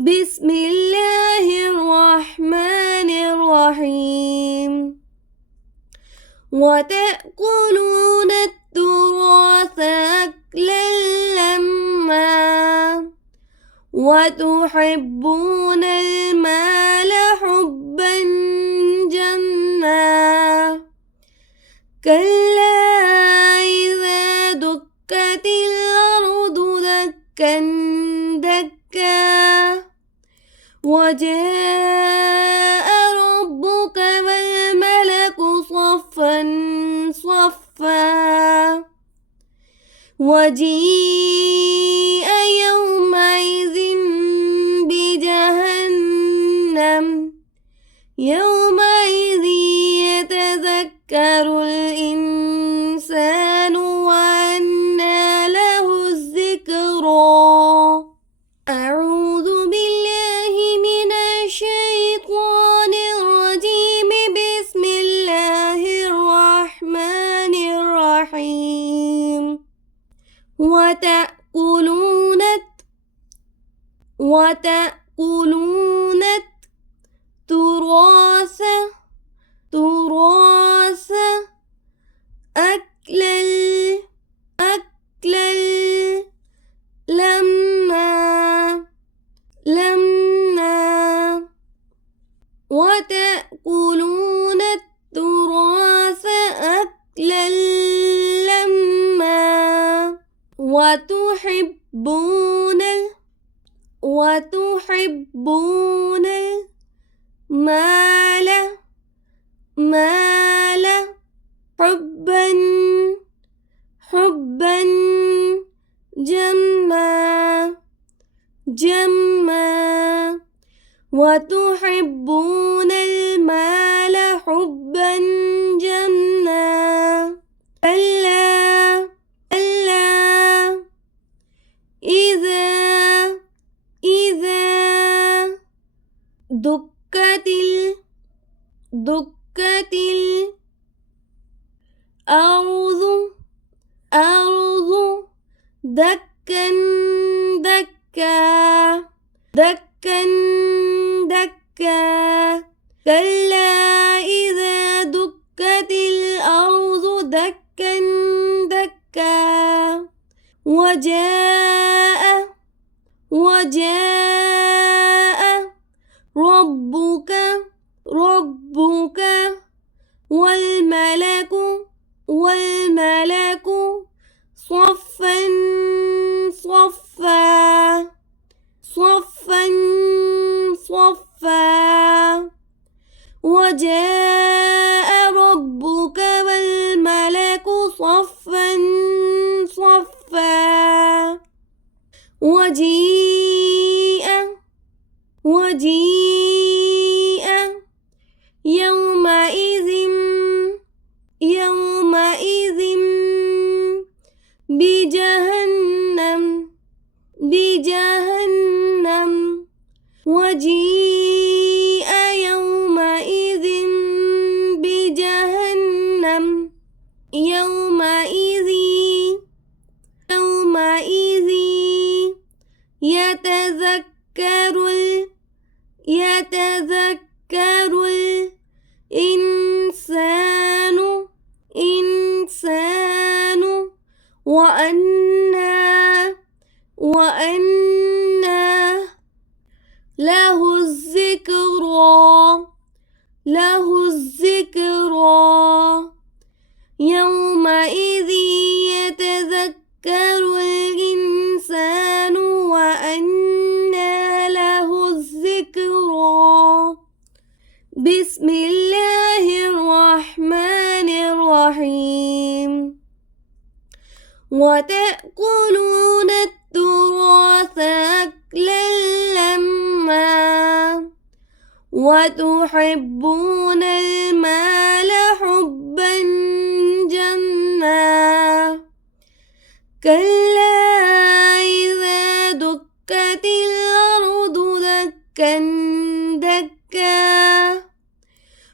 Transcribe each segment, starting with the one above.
بسم الله الرحمن الرحيم. وتأكلون التراث أكلا لما وتحبون المال حبا جما كلا إذا دكت الأرض دكا دكا وجاء ربك والملك صفا صفا وجيء يومئذ بجهنم يومئذ يتذكر الإنسان وأنى له الذكرى. أعوذ بالله من الشيطان الرجيم. بسم الله الرحمن الرحيم. وتأكلون التراث أكلا لما وتأكلون التراث أكلا لما وتحبون المال حبا جما وتحبون المال حبا جما كلا إذا دكت الأرض دكا دكا كلا إذا دكت الأرض دكا دكا وجاء ربك والملك صفا صفا وجاء ربك والملك صفا صفا وجيء يومئذ بجهنم وجيء يومئذ بجهنم يومئذ يتذكر الإنسان وأنى له الذكرى يومئذ يتذكر الإنسان وأنى له الذكرى. بسم الله الرحمن الرحيم. وتأكلون التراث أكلا لما وتحبون المال حبا جما كلا إذا دكت الأرض دكا دكا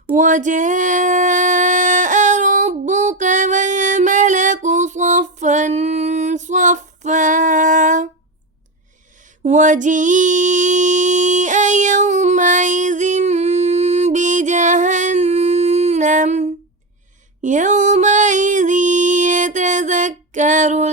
وجاء ربك والملك صفا صفا وجيء يتذكر